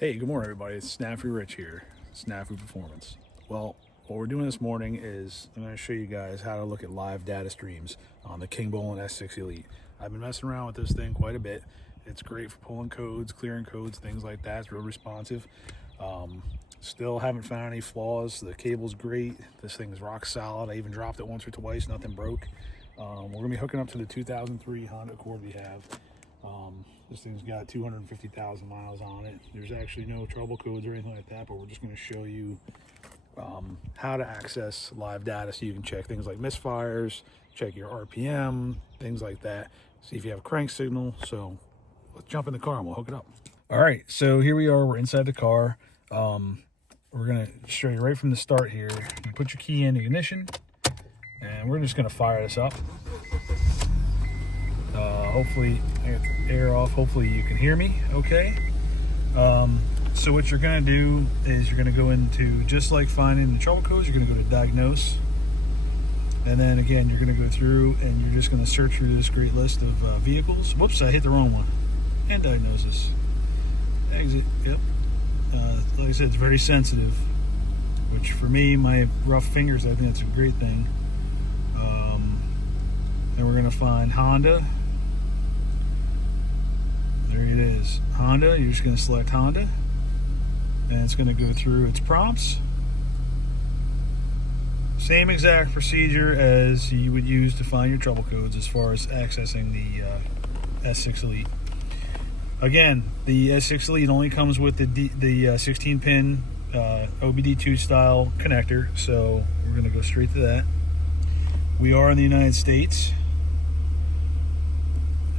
Hey, good morning, everybody. It's Snafu Rich here, Snafu Performance. Well, what we're doing this morning is I'm going to show you guys how to look at live data streams on the Kingbolen S6 Elite. I've been messing around with this thing quite a bit. It's great for pulling codes, clearing codes, things like that. It's real responsive. Still haven't found any flaws. The cable's great. This thing's rock solid. I even dropped it once or twice. Nothing broke. We're going to be hooking up to the 2003 Honda Accord we have. This thing's got 250,000 miles on it. There's actually no trouble codes or anything like that, but we're just going to show you how to access live data so you can check things like misfires, check your RPM, things like that. See if you have a crank signal. So let's jump in the car and we'll hook it up. All right, so here we are. We're inside the car. We're going to show you right from the start here. You put your key in the ignition, and we're just going to fire this up. Hopefully, I got the air off. Hopefully you can hear me okay. So what you're going to do is you're going to go into, just like finding the trouble codes, you're going to go to diagnose. And then again, you're going to go through and you're just going to search through this great list of vehicles. Whoops, I hit the wrong one. And diagnosis. Exit, yep. Like I said, it's very sensitive, which for me, my rough fingers, I think that's a great thing. Then we're going to find Honda. There it is, Honda. You're just going to select Honda, and it's going to go through its prompts. Same exact procedure as you would use to find your trouble codes as far as accessing the S6 Elite. Again, the S6 Elite only comes with the 16-pin OBD2 style connector, so we're going to go straight to that. We are in the United States.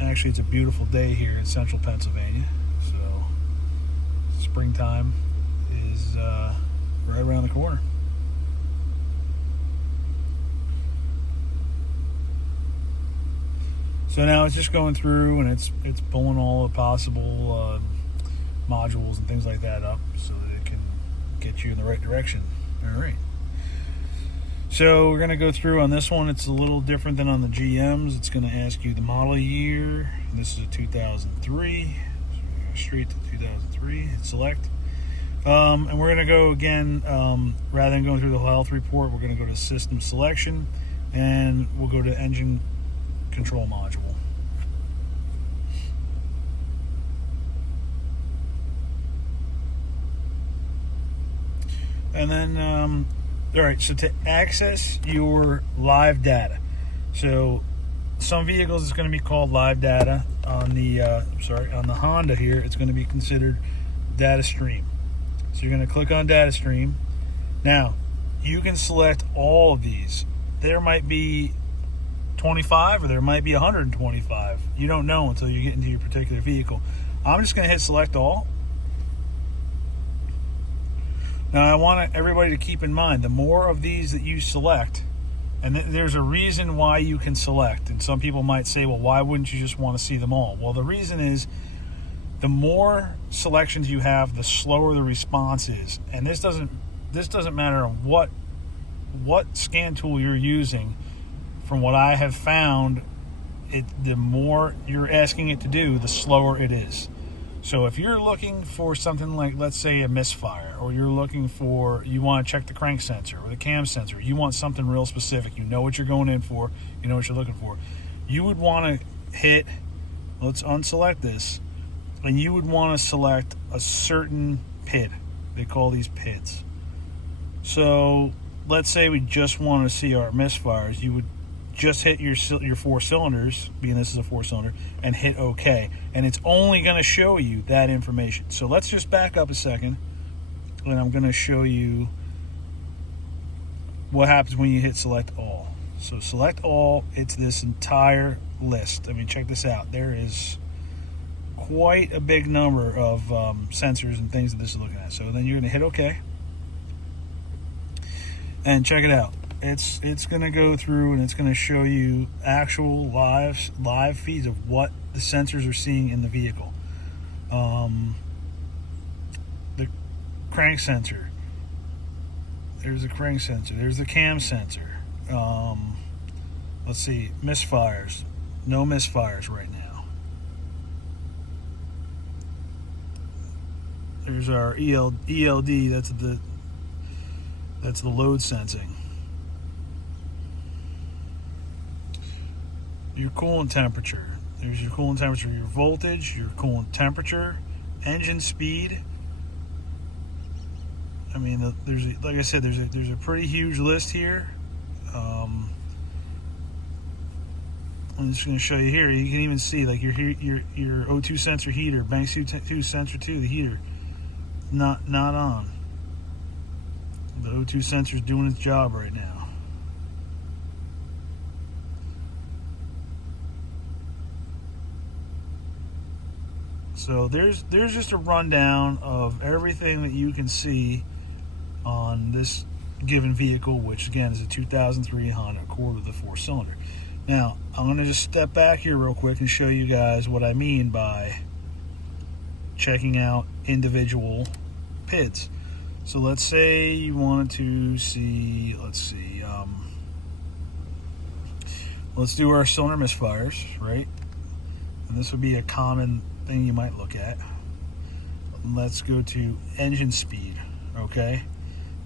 Actually, it's a beautiful day here in central Pennsylvania, so springtime is right around the corner. So now it's just going through and it's pulling all the possible modules and things like that up so that it can get you in the right direction. All right. So we're going to go through on this one. It's a little different than on the GMs. It's going to ask you the model year. This is a 2003. Straight to 2003. Hit select. And we're going to go again, rather than going through the whole health report, we're going to go to system selection, and we'll go to engine control module. And then all right, so to access your live data, so some vehicles it's going to be called live data. On the on the Honda here, it's going to be considered data stream. So you're going to click on data stream. Now you can select all of these. There might be 25 or there might be 125. You don't know until you get into your particular vehicle. I'm just going to hit select all. Now, I want everybody to keep in mind, the more of these that you select, and there's a reason why you can select. And some people might say, well, why wouldn't you just want to see them all? Well, the reason is the more selections you have, the slower the response is. And this doesn't matter what scan tool you're using. From what I have found, the more you're asking it to do, the slower it is. So if you're looking for something like, let's say, a misfire, or you want to check the crank sensor or the cam sensor, you want something real specific, you know what you're going in for, you know what you're looking for, you would want to hit, let's unselect this, and you would want to select a certain PID. They call these PIDs. So let's say we just want to see our misfires. You would just hit your 4 cylinders, being this is a 4-cylinder, and hit OK. And it's only going to show you that information. So let's just back up a second, and I'm going to show you what happens when you hit select all. So select all, it's this entire list. I mean, check this out. There is quite a big number of sensors and things that this is looking at. So then you're going to hit OK. And check it out. It's going to go through and it's going to show you actual live feeds of what the sensors are seeing in the vehicle. The crank sensor. There's the crank sensor. There's the cam sensor. Let's see. Misfires. No misfires right now. There's our ELD. That's the load sensing. Your coolant temperature. There's your coolant temperature, your voltage, your coolant temperature, engine speed. I mean, like I said, there's a pretty huge list here. I'm just going to show you here. You can even see like your O2 sensor heater, Banks 2 sensor 2, the heater, not on. The O2 sensor is doing its job right now. So there's just a rundown of everything that you can see on this given vehicle, which again is a 2003 Honda Accord with a 4-cylinder. Now I'm going to just step back here real quick and show you guys what I mean by checking out individual PIDs. So let's say you wanted to see, let's do our cylinder misfires, right? And this would be a common thing you might look at. Let's go to engine speed, okay?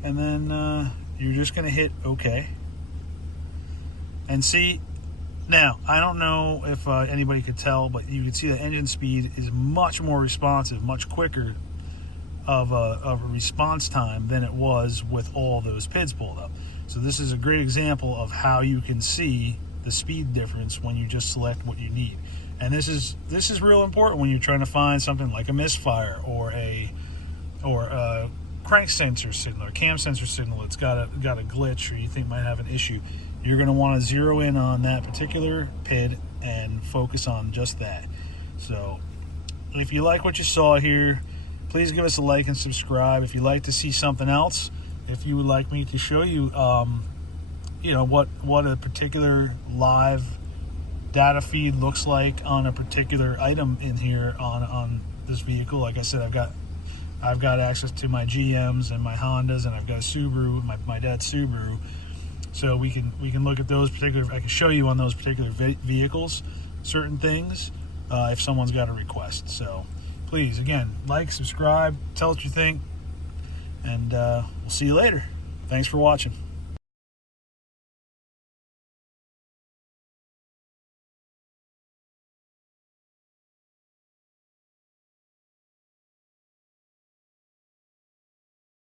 And then you're just going to hit OK. And see, now, I don't know if anybody could tell, but you can see that engine speed is much more responsive, much quicker of a response time than it was with all those PIDs pulled up. So this is a great example of how you can see the speed difference when you just select what you need. And this is real important when you're trying to find something like a misfire or a crank sensor signal or cam sensor signal. It's got a glitch or you think might have an issue. You're going to want to zero in on that particular PID and focus on just that. So if you like what you saw here, please give us a like and subscribe. If you'd like to see something else, if you would like me to show you, what a particular live data feed looks like on a particular item in here on this vehicle. Like I said, I've got access to my GMs and my Hondas, and I've got a Subaru, my dad's Subaru. So we can look at those particular. I can show you on those particular vehicles certain things if someone's got a request. So please, again, like, subscribe, tell us what you think, and we'll see you later. Thanks for watching.